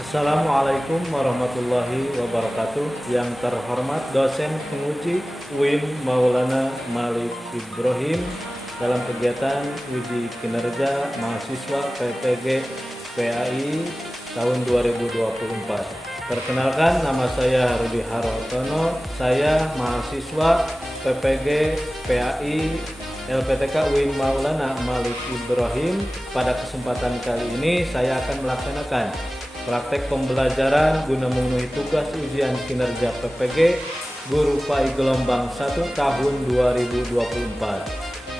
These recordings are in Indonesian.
Assalamualaikum warahmatullahi wabarakatuh. Yang terhormat dosen penguji UIN Maulana Malik Ibrahim dalam kegiatan uji kinerja mahasiswa PPG PAI tahun 2024. Perkenalkan, nama saya Rudi Harotono. Saya mahasiswa PPG PAI LPTK UIN Maulana Malik Ibrahim. Pada kesempatan kali ini saya akan melaksanakan praktek pembelajaran guna memenuhi tugas ujian kinerja PPG Guru PAI gelombang 1 tahun 2024.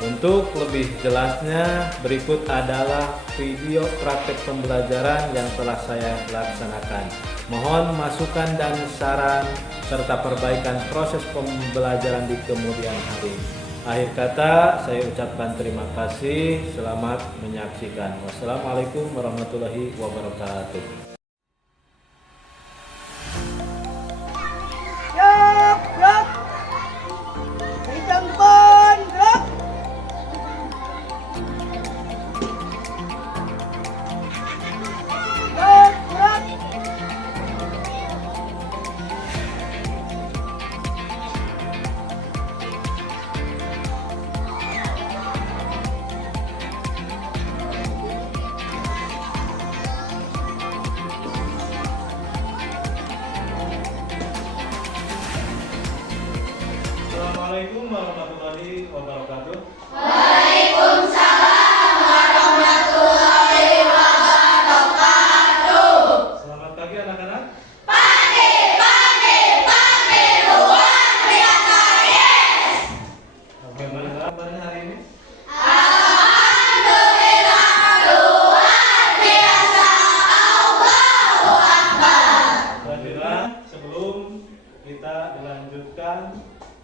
Untuk lebih jelasnya, berikut adalah video praktek pembelajaran yang telah saya laksanakan. Mohon masukan dan saran serta perbaikan proses pembelajaran di kemudian hari. Akhir kata, saya ucapkan terima kasih. Selamat menyaksikan. Wassalamualaikum warahmatullahi wabarakatuh. Assalamualaikum warahmatullahi wabarakatuh. Waalaikumsalam warahmatullahi wabarakatuh. Selamat pagi anak-anak. Pagi, luar biasa, yes. Bagaimana kabarnya hari ini? Alhamdulillah, luar biasa. Allahu Akbar. Alhamdulillah, sebelum kita dilanjutkan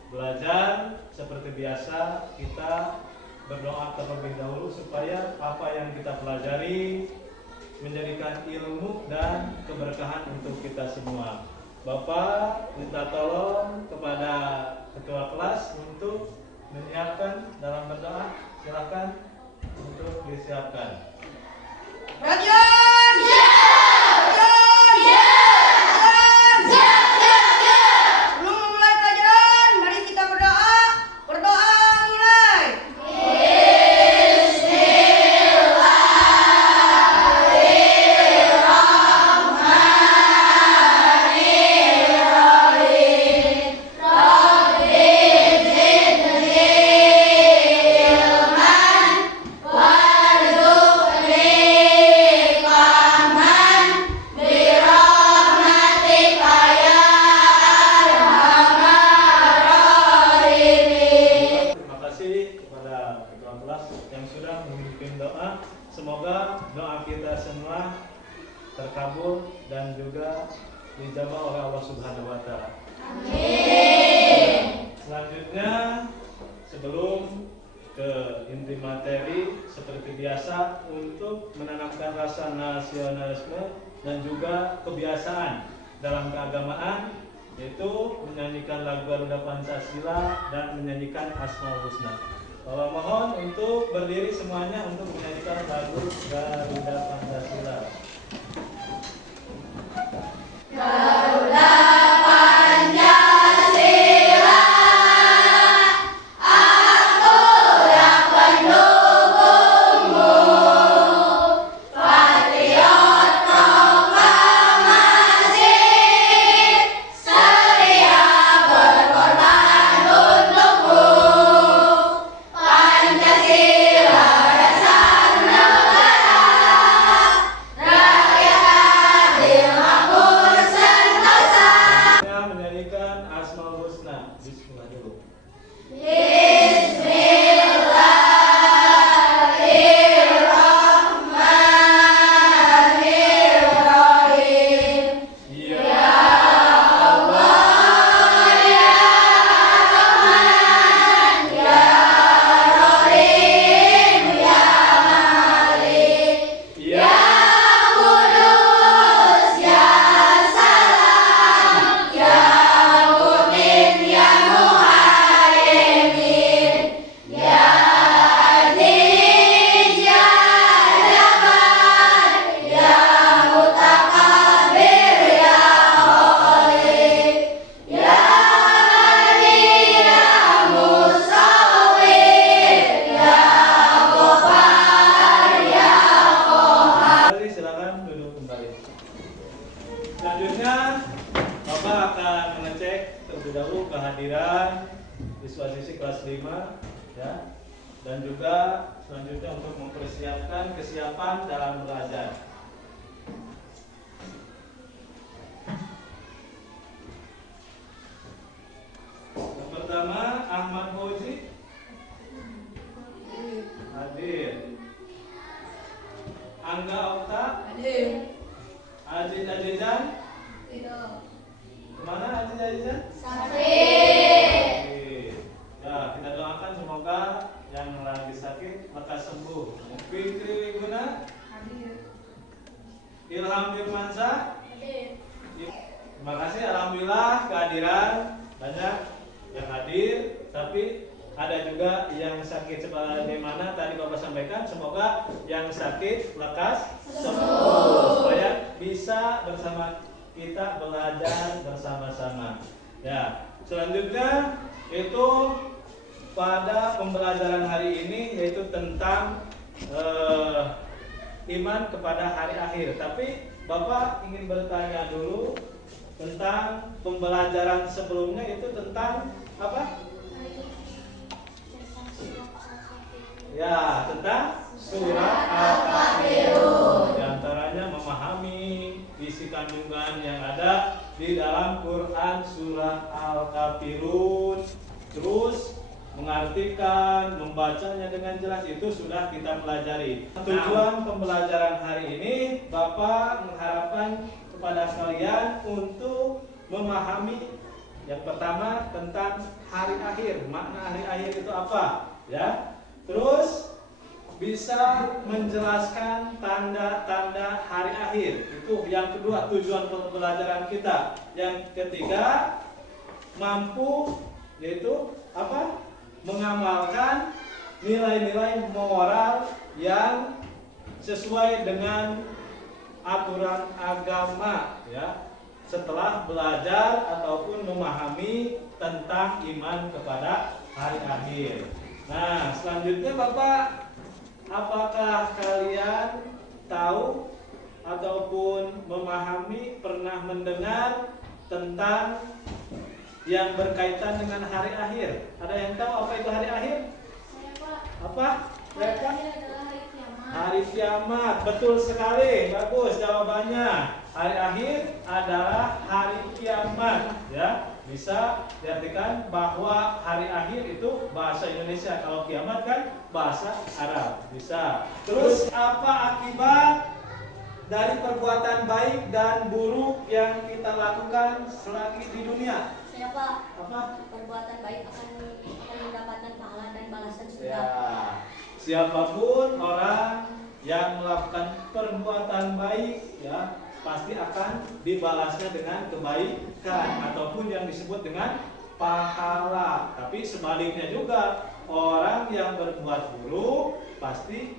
belajar seperti biasa, kita berdoa terlebih dahulu supaya apa yang kita pelajari menjadikan ilmu dan keberkahan untuk kita semua. Bapak minta tolong kepada ketua kelas untuk menyiapkan dalam berdoa. Silakan untuk disiapkan. Radian, sebelum memulai pelajaran, mari kita berdoa. Berdoa mulai. Terima kasih kepada ketua kelas yang sudah memimpin doa. Semoga doa kita semua terkabul dan juga dijabah oleh Allah Subhanahu wa taala. Amin. Selanjutnya, sebelum ke inti materi, seperti biasa untuk menanamkan rasa nasionalisme dan juga kebiasaan dalam keagamaan, yaitu menyanyikan lagu Garuda Pancasila dan menyanyikan Asmaul Husna. Bapak mohon untuk berdiri semuanya untuk menyanyikan lagu Garuda Pancasila. Garuda Pancasila, akulah pendukungmu, patriot proklamasi, setia berkorban untukmu. Pancasila dasar negara, duduk kembali. Selanjutnya Bapak akan mengecek terlebih dahulu kehadiran siswa-siswi kelas 5 ya. Dan juga selanjutnya untuk mempersiapkan kesiapan dalam belajar. Yang pertama Ahmad Fauzi hadir. Angga Okta Hadir. Aziz Azizan Tidak. mana Aziz Azizan? Sakit. Ya, kita doakan semoga yang lagi sakit lekas sembuh. Fikri Wiguna, Hadir. Ilham Firmansyah. Hadir. Terima kasih, alhamdulillah kehadiran banyak yang hadir, tapi ada juga yang sakit sebagaimana tadi Bapak sampaikan. Semoga yang sakit lekas sembuh supaya bisa bersama kita belajar bersama-sama. Ya, selanjutnya itu pada pembelajaran hari ini yaitu tentang iman kepada hari akhir. Tapi Bapak ingin bertanya dulu tentang pembelajaran sebelumnya itu tentang apa? Ya, tentang surat Al-Kafirun. Di antaranya memahami isi kandungan yang ada di dalam Quran surat Al-Kafirun. Terus mengartikan, membacanya dengan jelas itu sudah kita pelajari. Tujuan pembelajaran hari ini Bapak mengharapkan kepada kalian untuk memahami yang pertama tentang hari akhir. Makna hari akhir itu apa? Ya. Terus bisa menjelaskan tanda-tanda hari akhir. Itu yang kedua tujuan pembelajaran kita. Yang ketiga mampu yaitu apa? Mengamalkan nilai-nilai moral yang sesuai dengan aturan agama ya. Setelah belajar ataupun memahami tentang iman kepada hari akhir. Nah, selanjutnya Bapak, apakah kalian tahu ataupun memahami, pernah mendengar tentang yang berkaitan dengan hari akhir? Ada yang tahu apa itu hari akhir? Saya Pak. Apa? Hari akhir adalah hari kiamat. Hari kiamat, betul sekali, bagus jawabannya. Hari akhir adalah hari kiamat, ya. Bisa diartikan bahwa hari akhir itu bahasa Indonesia, kalau kiamat kan bahasa Arab. Bisa. Terus apa akibat dari perbuatan baik dan buruk yang kita lakukan selagi di dunia? Saya Pak. Apa? Perbuatan baik akan mendapatkan pahala dan balasan surga. Ya, siapapun orang yang melakukan perbuatan baik ya pasti akan dibalasnya dengan kebaikan ataupun yang disebut dengan pahala. Tapi sebaliknya juga orang yang berbuat buruk pasti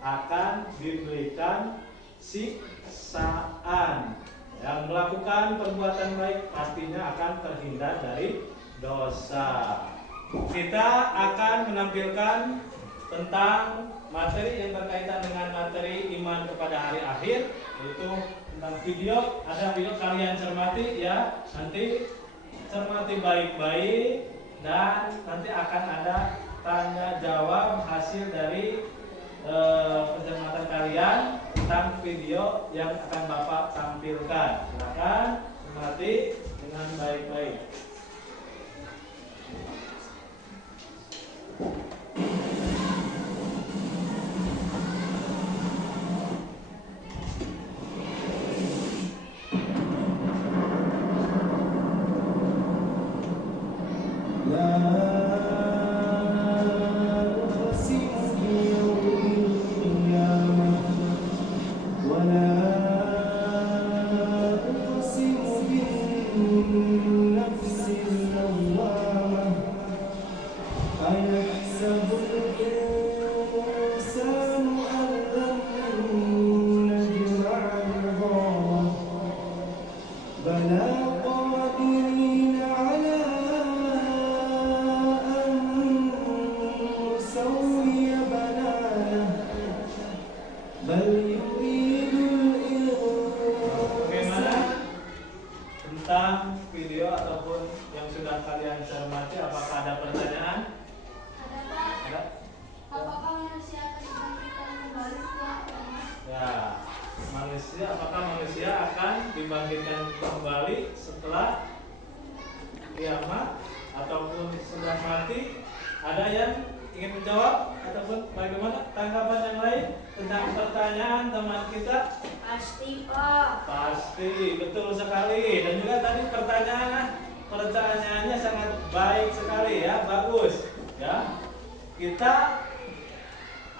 akan diberikan siksaan. Yang melakukan perbuatan baik pastinya akan terhindar dari dosa. Kita akan menampilkan tentang materi yang berkaitan dengan materi iman kepada hari akhir, yaitu tentang video. Ada video, kalian cermati ya, nanti cermati baik-baik dan nanti akan ada tanya jawab hasil dari pencermatan kalian tentang video yang akan Bapak tampilkan. Silakan cermati dengan baik-baik. ولا أقسم بالنفس manusia akan dibangkitkan kembali setelah kiamat ataupun sudah mati. Ada yang ingin menjawab ataupun bagaimana tanggapan yang lain tentang pertanyaan teman kita? Pasti, Pak. Pasti, betul sekali. Dan juga tadi pertanyaannya sangat baik sekali ya, bagus ya. Kita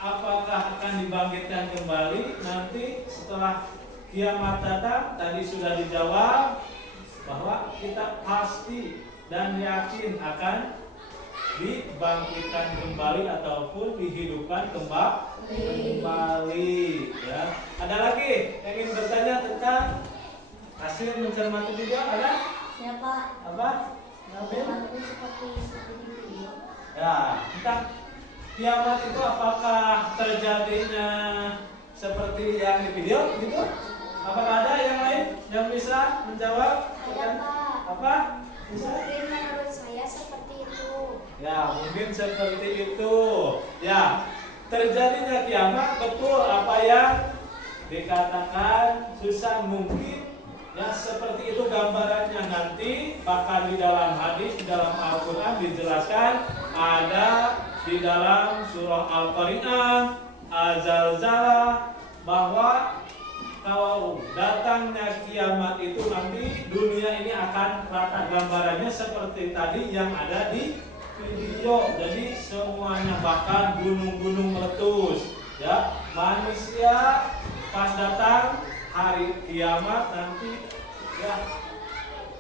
apakah akan dibangkitkan kembali nanti setelah kiamat datang? Tadi sudah dijawab bahwa kita pasti dan yakin akan dibangkitkan kembali ataupun dihidupkan kembali ya. Ada lagi yang ingin bertanya tentang hasil mencermati juga? Ada? Siapa? Apa? Nabil? Seperti video. Ya, tentang kiamat itu apakah terjadinya seperti yang di video gitu? Apakah ada yang lain yang bisa menjawab? Ada, Pak. Apa? Bisa? Mungkin menurut saya seperti itu. Ya, mungkin seperti itu. Ya, terjadinya kiamat betul apa yang dikatakan susah mungkin. Ya, seperti itu gambarannya nanti. Bahkan di dalam hadis, di dalam Al-Quran dijelaskan ada di dalam surah Al-Qari'ah, Az-Zalzalah, bahwa kalau datangnya kiamat itu nanti dunia ini akan rata gambarannya seperti tadi yang ada di video. Jadi semuanya bahkan gunung-gunung meletus ya. Manusia pas datang hari kiamat nanti ya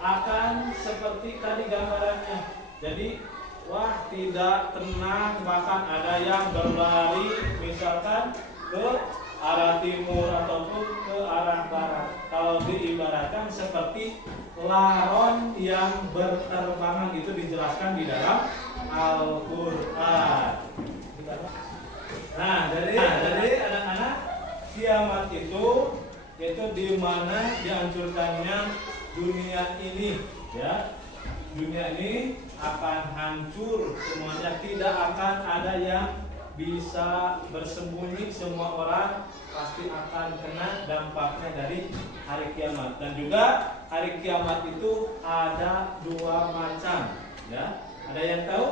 akan seperti tadi gambarannya. Jadi wah tidak tenang, bahkan ada yang berlari misalkan ke arah timur ataupun ke arah barat. Kalau diibaratkan seperti laron yang berterbangan, itu dijelaskan di dalam Al-Quran. Nah, dari anak-anak, kiamat itu yaitu di mana dihancurkannya dunia ini, ya. Dunia ini akan hancur semuanya, tidak akan ada yang bisa bersembunyi, semua orang pasti akan kena dampaknya dari hari kiamat. Dan juga hari kiamat itu ada dua macam, ya. Ada yang tahu?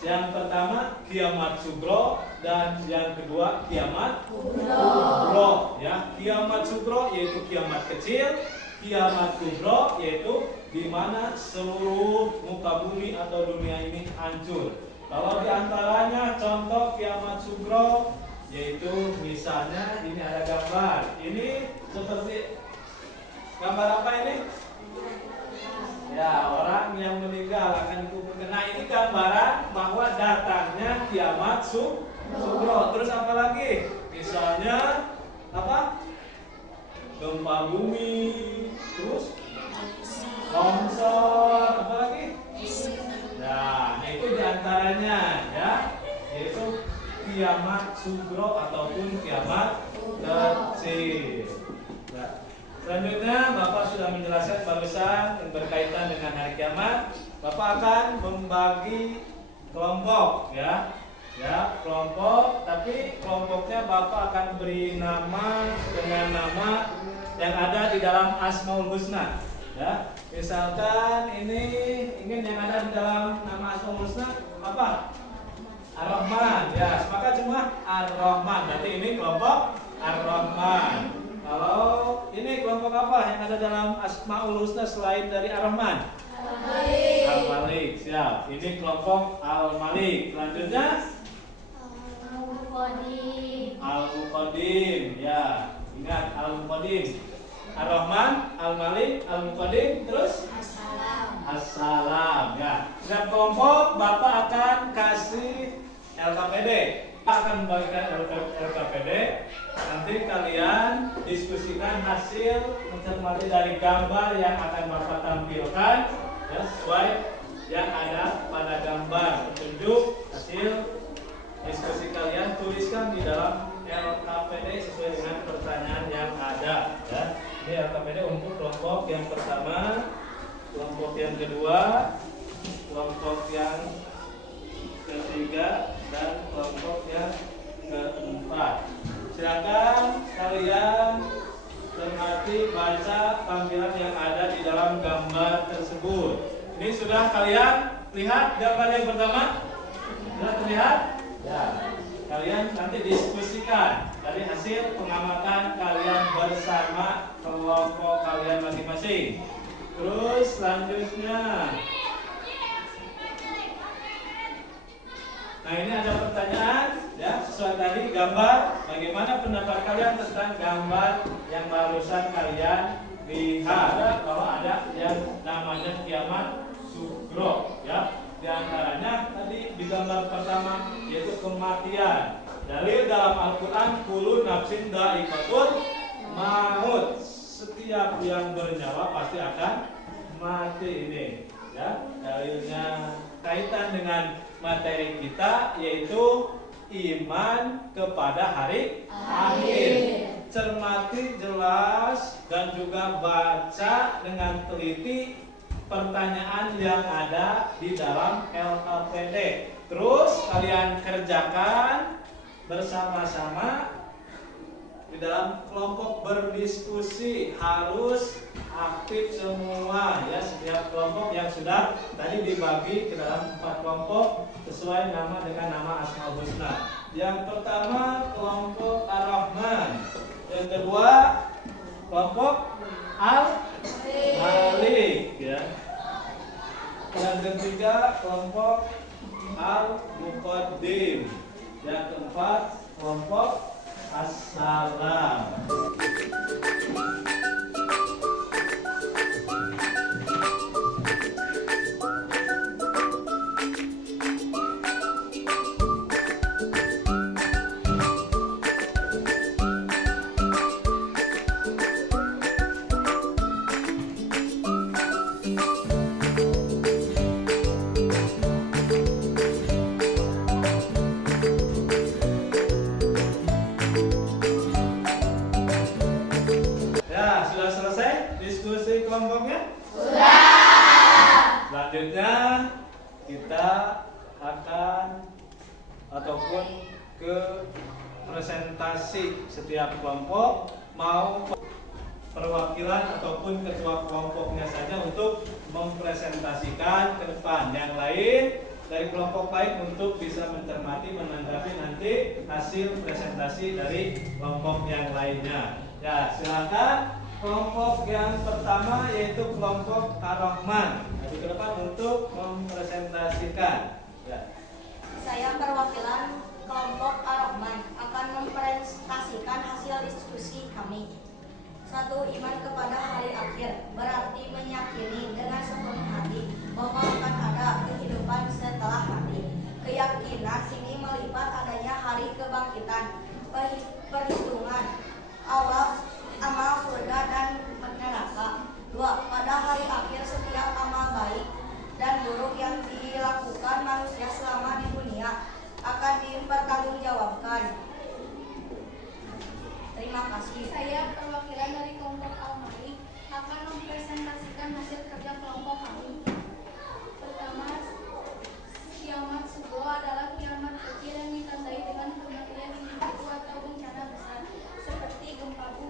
Yang pertama kiamat sugro dan yang kedua kiamat kubro. Ya, kiamat sugro yaitu kiamat kecil, kiamat kubro yaitu di mana seluruh muka bumi atau dunia ini hancur. Kalau diantaranya contoh kiamat sugro yaitu misalnya ini ada gambar. Ini seperti gambar apa ini? Ya, orang yang meninggal akan dikuburkan. Nah, ini gambaran bahwa datangnya kiamat sugro. Terus apa lagi? Misalnya apa? Gempa bumi, terus longsor, apa lagi? Nah, itu diantaranya ya, yaitu kiamat sugro ataupun kiamat kecil. Nah, selanjutnya Bapak sudah menjelaskan barusan yang berkaitan dengan hari kiamat. Bapak akan membagi kelompok ya. Ya, kelompok, tapi kelompoknya Bapak akan beri nama dengan nama yang ada di dalam Asmaul Husna. Ya, misalkan ini ingin yang ada di dalam nama Asmaul Husna apa? Ar-Rahman. Ya, maka cuma Ar-Rahman. Berarti ini kelompok Ar-Rahman. Kalau ini kelompok apa yang ada dalam Asmaul Husna selain dari Ar-Rahman? Al-Malik. Siap. Ini kelompok Al-Malik. Selanjutnya Al-Muqaddim. Ya, ingat Al-Muqaddim. Ar-Rahman, Al-Malik, Al-Muqaddim, terus As-Salam. Ya. Setiap kelompok Bapak akan kasih LKPD. Akan membagikan LKPD. Nanti kalian diskusikan hasil mencermati dari gambar yang akan Bapak tampilkan ya, sesuai yang ada pada gambar petunjuk hasil diskusi kalian, tuliskan di dalam LKPD sesuai dengan pertanyaan yang ada ya. Ini LKPD untuk kelompok yang pertama, kelompok yang kedua, kelompok yang ketiga, dan kelompok yang keempat. Silakan kalian cermati, baca tampilan yang ada di dalam gambar tersebut. Ini sudah kalian lihat gambar yang pertama? Sudah terlihat? Ya. Kalian nanti diskusikan dari hasil pengamatan kalian bersama kelompok kalian masing-masing. Terus selanjutnya, nah ini ada pertanyaan ya, sesuai tadi gambar. Bagaimana pendapat kalian tentang gambar yang barusan kalian lihat? Bahwa ada yang namanya kiamat sugro ya. Di antaranya tadi di gambar pertama yaitu kematian. Dalil dalam Al-Qur'an kullu nafsin dha'iqatul maut. Setiap yang bernyawa pasti akan mati ini ya. Dalilnya kaitan dengan materi kita yaitu iman kepada hari akhir. Cermati jelas dan juga baca dengan teliti pertanyaan yang ada di dalam LLPD. Terus kalian kerjakan bersama-sama di dalam kelompok berdiskusi. Harus aktif semua ya, setiap kelompok yang sudah tadi dibagi ke dalam 4 kelompok sesuai nama dengan nama Asmaul Husna. Yang pertama kelompok Ar-Rahman, yang kedua kelompok Al-Malik ya. Yang ketiga kelompok Al-Muqaddim. Yang keempat kelompok As-Salam. Kelompoknya? Sudah. Selanjutnya kita akan ataupun ke presentasi setiap kelompok, mau perwakilan ataupun ketua kelompoknya saja untuk mempresentasikan ke depan. Yang lain dari kelompok lain untuk bisa mencermati, menanggapi nanti hasil presentasi dari kelompok yang lainnya. Ya, silakan. Kelompok yang pertama yaitu kelompok Ar-Rahman. Maju ke depan untuk mempresentasikan. Ya. Saya perwakilan kelompok Ar-Rahman akan mempresentasikan hasil diskusi kami. 1. Iman kepada hari akhir berarti meyakini dengan sepenuh hati bahwa akan ada kehidupan setelah mati. Keyakinan ini melipat adanya hari kebangkitan, perhitungan Allah, amal surga dan neraka. 2. Pada hari akhir setiap amal baik dan buruk yang dilakukan manusia selama di dunia akan dipertanggungjawabkan. Terima kasih. Saya perwakilan dari kelompok Al-Malik akan mempresentasikan hasil kerja kelompok kami. Pertama, kiamat subuh adalah kiamat kecil yang ditandai dengan kematian individu atau bencana besar seperti gempa bumi,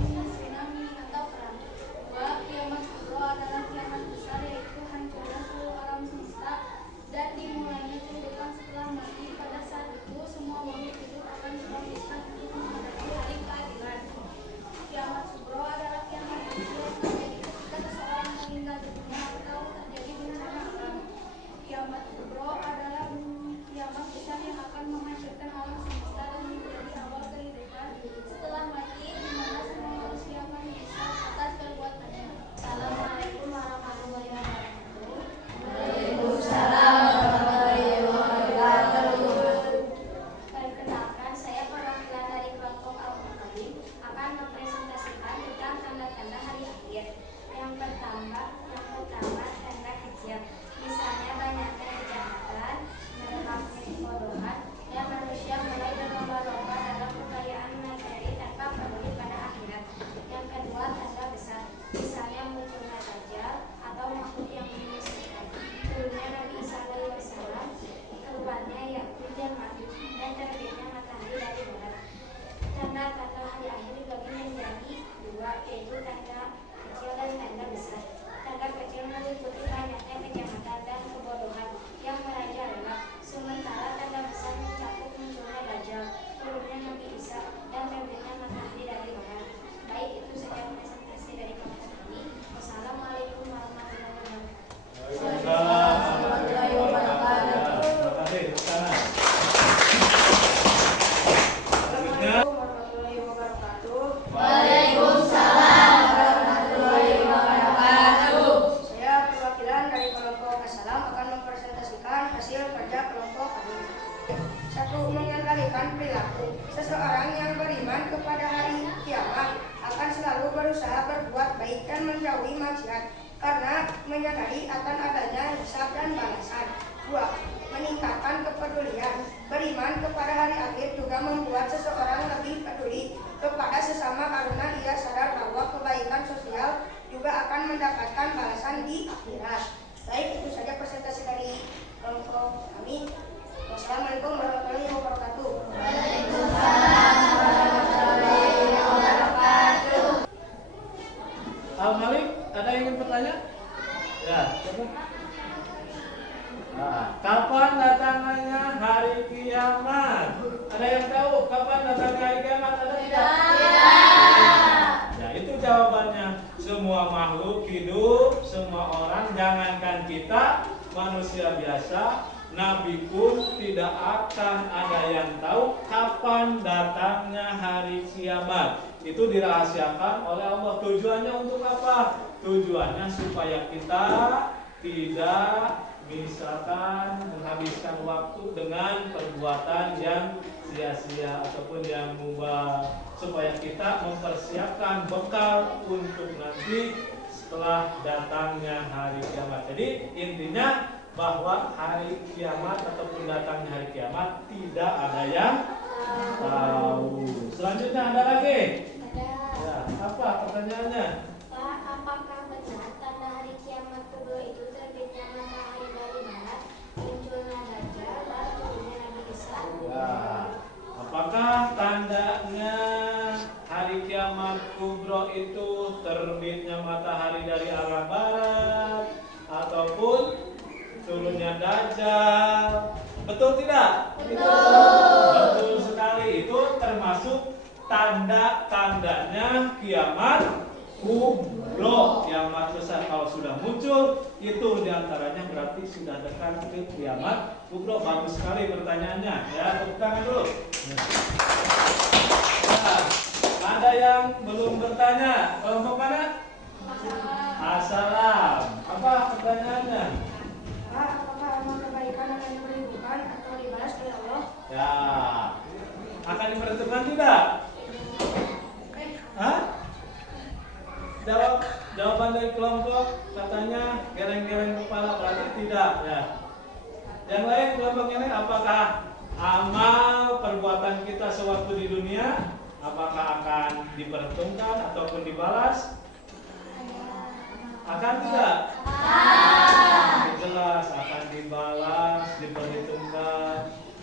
menyadari akan adanya hisab dan balasan. 2. Meningkatkan kepedulian. Beriman kepada hari akhir juga membuat seseorang lebih peduli kepada sesama karena ia sadar bahwa kebaikan sosial juga akan mendapatkan balasan di akhirat. Baik, itu saja presentasi dari kelompok kami. Wassalamualaikum warahmatullahi wabarakatuh. Al-Malik, ada yang ingin bertanya? Ya, siapa? Nah, kapan datangnya hari kiamat? Ada yang tahu kapan datangnya hari kiamat? Ada tidak? Ya, itu jawabannya. Semua makhluk hidup, semua orang, jangankan kita, manusia biasa, Nabi pun tidak akan ada yang tahu kapan datangnya hari kiamat. Itu dirahasiakan oleh Allah. Tujuannya untuk apa? Tujuannya supaya kita tidak misalkan menghabiskan waktu dengan perbuatan yang sia-sia ataupun yang mubah, supaya kita mempersiapkan bekal untuk nanti setelah datangnya hari kiamat. Jadi intinya bahwa hari kiamat ataupun datangnya hari kiamat tidak ada yang tahu. Selanjutnya ada lagi? Ada. Ya, apa pertanyaannya? Pak, apakah benar tanda hari kiamat kedua itu terbitnya matahari dari barat, munculnya Dajjal, lalu turunnya Nabi Isa? Ya, apakah tandanya hari kiamat kubro itu terbitnya matahari dari arah barat ataupun turunnya Dajjal? Betul tidak? Betul sekali. Itu termasuk tanda-tandanya kiamat kubro, kiamat besar. Kalau sudah muncul, itu diantaranya berarti sudah dekat ke kiamat kubro. Bagus sekali pertanyaannya. Ya, tepuk tangan dulu. Nah, ada yang belum bertanya? Kelompok mana? Assalam. Apa pertanyaannya? Pak, apakah amal kebaikan akan diperhitungkan atau dibalas oleh Allah? Ya, akan diperhitungkan tidak? Hah? Jawaban dari kelompok katanya geleng-geleng kepala, berarti tidak. Ya. Yang lain kelompok ini, apakah amal perbuatan kita sewaktu di dunia apakah akan diperhitungkan ataupun dibalas? Akan tidak? Jelas akan dibalas, diperhitungkan.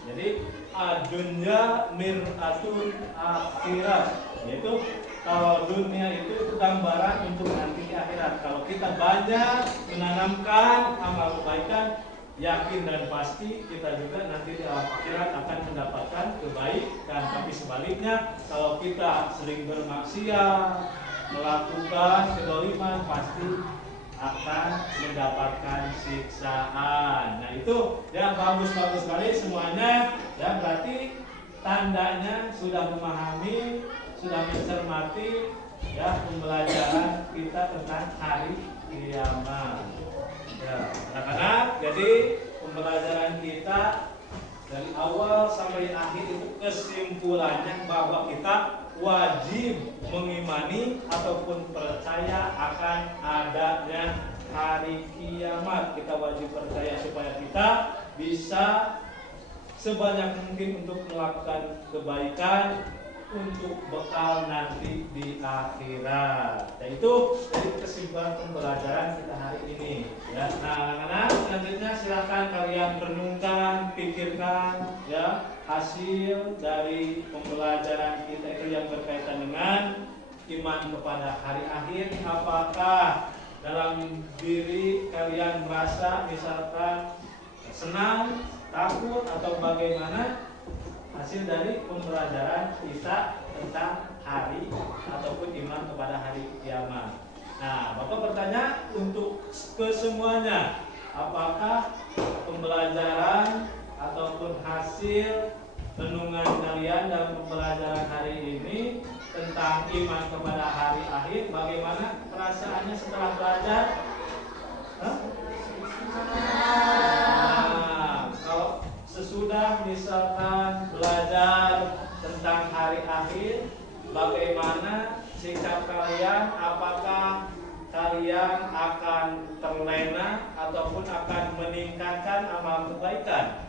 Jadi adunya mir'atun akhirat, yaitu kalau dunia itu gambaran untuk nanti di akhirat. Kalau kita banyak menanamkan amal kebaikan, yakin dan pasti kita juga nanti di akhirat akan mendapatkan kebaikan. Tapi sebaliknya, kalau kita sering bermaksiat, melakukan kedoliman, pasti akan mendapatkan siksaan. Nah itu ya bagus-bagus sekali semuanya. Ya berarti tandanya sudah memahami, sudah mencermati ya pembelajaran kita tentang hari kiamat. Ya, anak-anak, jadi pembelajaran kita dari awal sampai akhir itu kesimpulannya bahwa kita wajib mengimani ataupun percaya akan adanya hari kiamat. Kita wajib percaya supaya kita bisa sebanyak mungkin untuk melakukan kebaikan untuk bekal nanti di akhirat. Dan itu dari kesimpulan pembelajaran kita hari ini. Ya, nah anak-anak, selanjutnya silakan kalian renungkan, pikirkan ya hasil dari pembelajaran kita itu yang berkaitan dengan iman kepada hari akhir. Apakah dalam diri kalian merasa misalkan senang, takut atau bagaimana hasil dari pembelajaran kita tentang hari ataupun iman kepada hari kiamat. Nah, Bapak bertanya untuk kesemuanya, apakah pembelajaran ataupun hasil renungan kalian dalam pembelajaran hari ini tentang iman kepada hari akhir, bagaimana perasaannya setelah belajar? Nah, kalau sesudah misalkan belajar tentang hari akhir, bagaimana sikap kalian? Apakah kalian akan terlena ataupun akan meningkatkan amal kebaikan?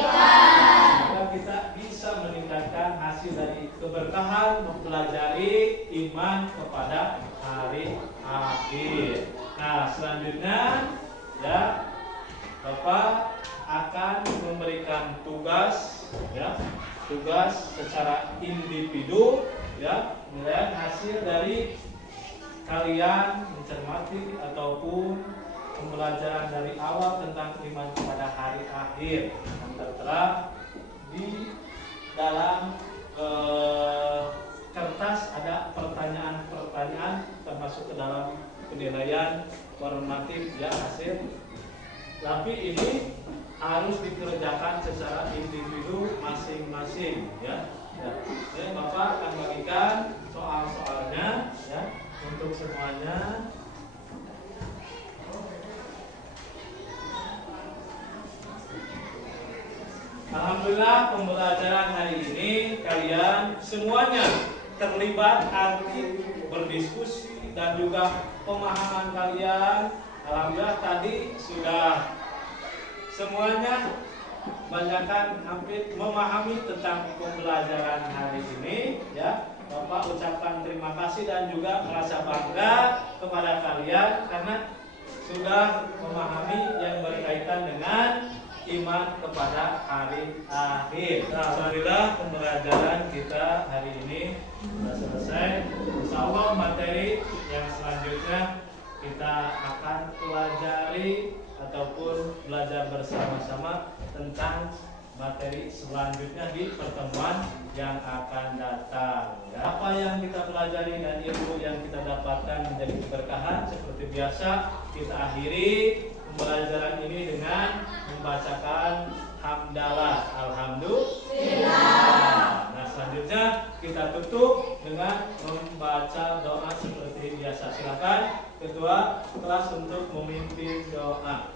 Maka kita bisa meningkatkan hasil dari keberkahan mempelajari iman kepada hari akhir. Nah, selanjutnya ya Bapak akan memberikan tugas ya, tugas secara individu ya, melihat hasil dari kalian mencermati ataupun pembelajaran dari awal tentang iman kepada hari akhir yang tertera di dalam kertas. Ada pertanyaan-pertanyaan termasuk ke dalam penilaian formatif ya hasil, tapi ini harus dikerjakan secara individu masing-masing ya. Jadi Bapak akan bagikan soal-soalnya ya untuk semuanya. Alhamdulillah pembelajaran hari ini kalian semuanya terlibat aktif berdiskusi dan juga pemahaman kalian. Alhamdulillah tadi sudah semuanya banyakkan hampir memahami tentang pembelajaran hari ini ya. Bapak ucapkan terima kasih dan juga merasa bangga kepada kalian karena sudah memahami yang berkaitan dengan iman kepada hari akhir. Nah, alhamdulillah pembelajaran kita hari ini sudah selesai. Insyaallah materi yang selanjutnya kita akan pelajari ataupun belajar bersama-sama tentang materi selanjutnya di pertemuan yang akan datang. Ya, apa yang kita pelajari dan ilmu yang kita dapatkan menjadi keberkahan. Seperti biasa kita akhiri pembelajaran ini dengan membacakan hamdalah. Alhamdulillah. Nah, selanjutnya kita tutup dengan membaca doa seperti biasa. Silakan ketua kelas untuk memimpin doa.